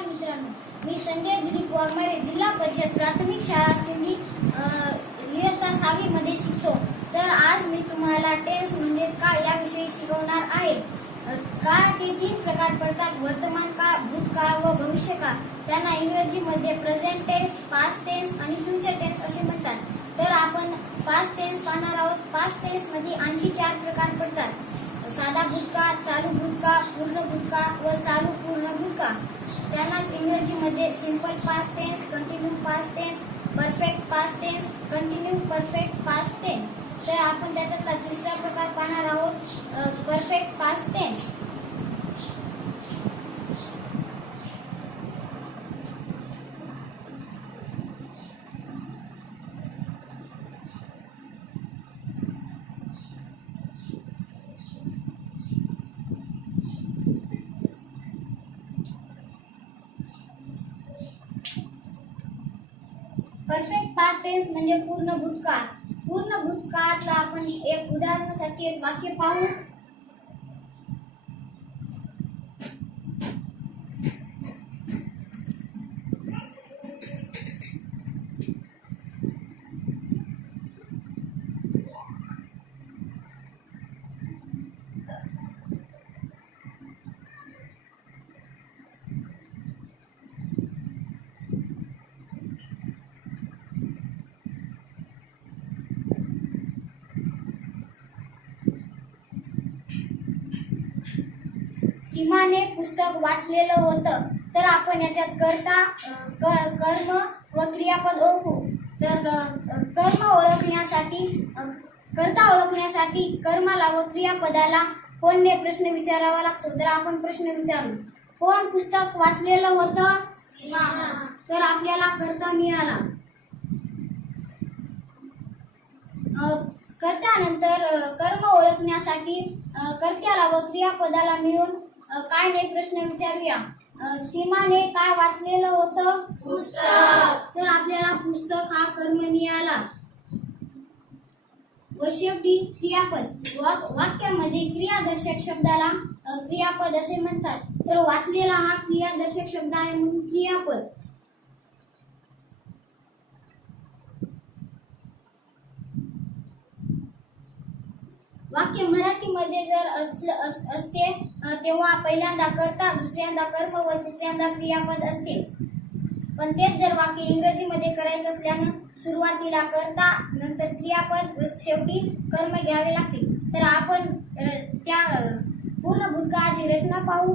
नमस्कार मित्रांनो, मी संजय दिलीप वाघमारे, जिल्हा परिषद प्राथमिक शाळा सिंधी इयत्ता 6वी मध्ये शिकतो. तर आज मी तुम्हाला टेन्स म्हणजे काळ याविषयी शिकवणार आहे. काळाचे 3 प्रकार पडतात: वर्तमान काळ, भूतकाळ व भविष्यकाळ. त्यांना इंग्रजीमध्ये प्रेझेंट टेन्स, पास्ट टेन्स आणि फ्युचर टेन्स असे म्हणतात. तर आपण पास्ट टेन्स पाहणार आहोत. पास्ट टेन्स मध्ये आणखी 4 प्रकार पडतात: साधा भूतकाळ, चालू भूतकाळ, पूर्ण भूतकाळ व चालू पूर्ण भूतकाळ. त्यांनाच इंग्रजीमध्ये simple past tense, continue past tense, perfect past tense, continue perfect past tense. तर आपण त्याच्यातला 3रा प्रकार पाहणार आहोत, perfect past tense. Perfect past tense म्हणजे पूर्ण भूतकाळ. पूर्ण भूतकाळातला आपण एक उदाहरणासाठी एक वाक्य पाहू. सीमाने पुस्तक वाचलेलं होतं. तर आपण याच्यात कर्म व क्रियापद ओळखू. तर कर्ता ओळखण्यासाठी कर्माला व क्रियापदाला कोणने प्रश्न विचारावा लागतो. तर आपण प्रश्न विचारू. कोण पुस्तक वाचलेलं होतं? तर आपल्याला कर्ता मिळाला. कर्त्यानंतर कर्म ओळखण्यासाठी कर्त्याला व क्रियापदाला मिळून काय नाही प्रश्न विचारूया. सीमाने काय वाचलेलं होतं? पुस्तक. तर आपल्याला पुस्तक हा कर्म मिळाला. व शेवटी क्रियापद. वाक्यामध्ये क्रियादर्शक शब्दाला क्रियापद असे म्हणतात. तर वाचलेला हा क्रियादर्शक शब्द आहे म्हणून क्रियापद. वाक्य मराठीमध्ये जर असते तेव्हा पहिल्यांदा कर्ता, दुसऱ्यांदा कर्म व तिसऱ्यांदा क्रियापद असते. पण तेच जर वाक्य इंग्रजीमध्ये करायचं असल्यानं सुरुवातीला कर्ता, नंतर क्रियापद व शेवटी कर्म घ्यावे लागते. तर आपण त्या पूर्ण भूतकाळाची रचना पाहू.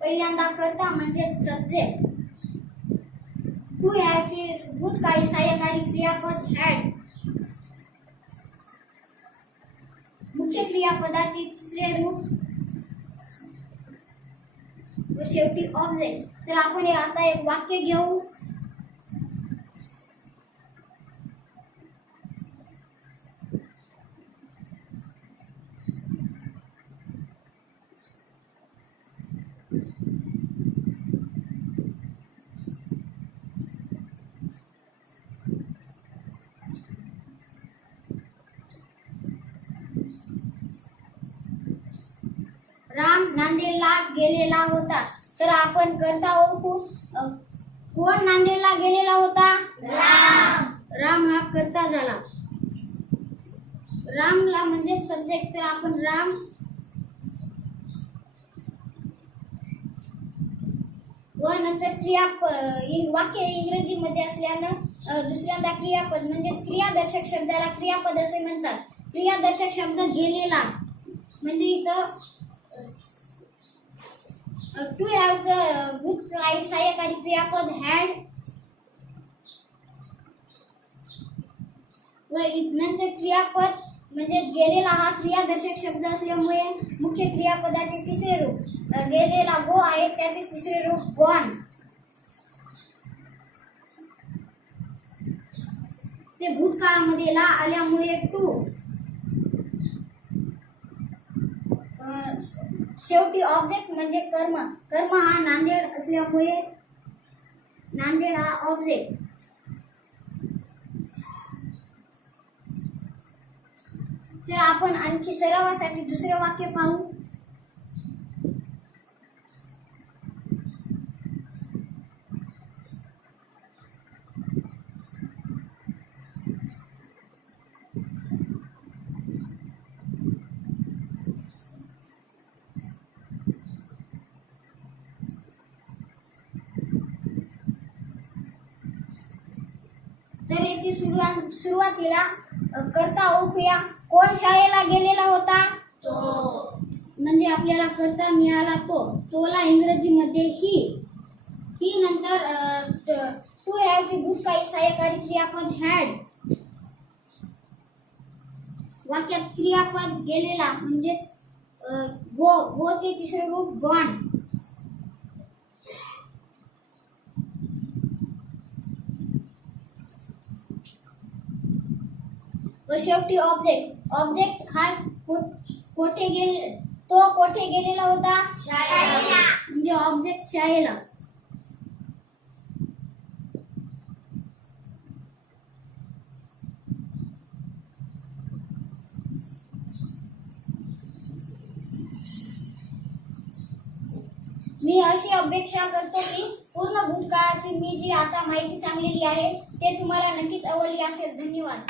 पहिल्यांदा कर्ता म्हणजे सब्जेक्ट. टू ह्याचे भूतकाळी सहाय्यकारी क्रियापद हॅड. मुख्य क्रियापदाचे 3रे रूप व शेवटी ऑब्जेक्ट. तर आपण आता एक वाक्य घेऊ. राम नांदेडला गेलेला होता. तर आपण कर्ता ओळखू. कोण नांदेडला गेलेला होता? राम हा कर्ता झाला. रामला म्हणजे सब्जेक्ट. तर आपण राम व नंतर वाक्य इंग्रजीमध्ये असल्यानं दुसऱ्यांदा क्रियापद म्हणजेच क्रियादर्शक शब्दाला क्रियापद असे म्हणतात. क्रियादर्शक शब्द गेलेला म्हणजे इथं टू हॅवचं भूतकाळी सहाय्यकारी क्रियापद हॅड व नंतर क्रियापद म्हणजे गेलेला हा क्रियादर्शक शब्द असल्यामुळे मुख्य क्रियापदाचे 3रे रूप. गेलेला गो आहे, त्याचे 3रे रूप गॉन. ते भूतकाळामध्ये ला आल्यामुळे टू. शेवटी ऑब्जेक्ट म्हणजे कर्म. कर्म हा नांदेड असल्यामुळे नांदेड हा ऑब्जेक्ट. तर आपण आणखी सरावासाठी दुसरे वाक्य पाहू. तर येथे सुरुवातीला कर्ता ओळखूया. कोण शाळेला गेलेला होता? तो. म्हणजे आपल्याला कर्ता मिळाला तो. तोला इंग्रजीमध्ये ही नंतर टू हॅवची भूतकाळी सहाय्यकारी क्रियापद हॅड. वाक्यात क्रियापद गेलेला म्हणजेच गोचे तिसरे रूप गॉन. व शेवटी ऑब्जेक्ट हा कोठे गेलेला होता? शाळेला. म्हणजे ऑब्जेक्ट शाळेला. मी अशी अपेक्षा करतो की पूर्ण भूतकाळाची मी जी आता माहिती सांगलेली आहे ते तुम्हाला नक्कीच आवडली असेल. धन्यवाद.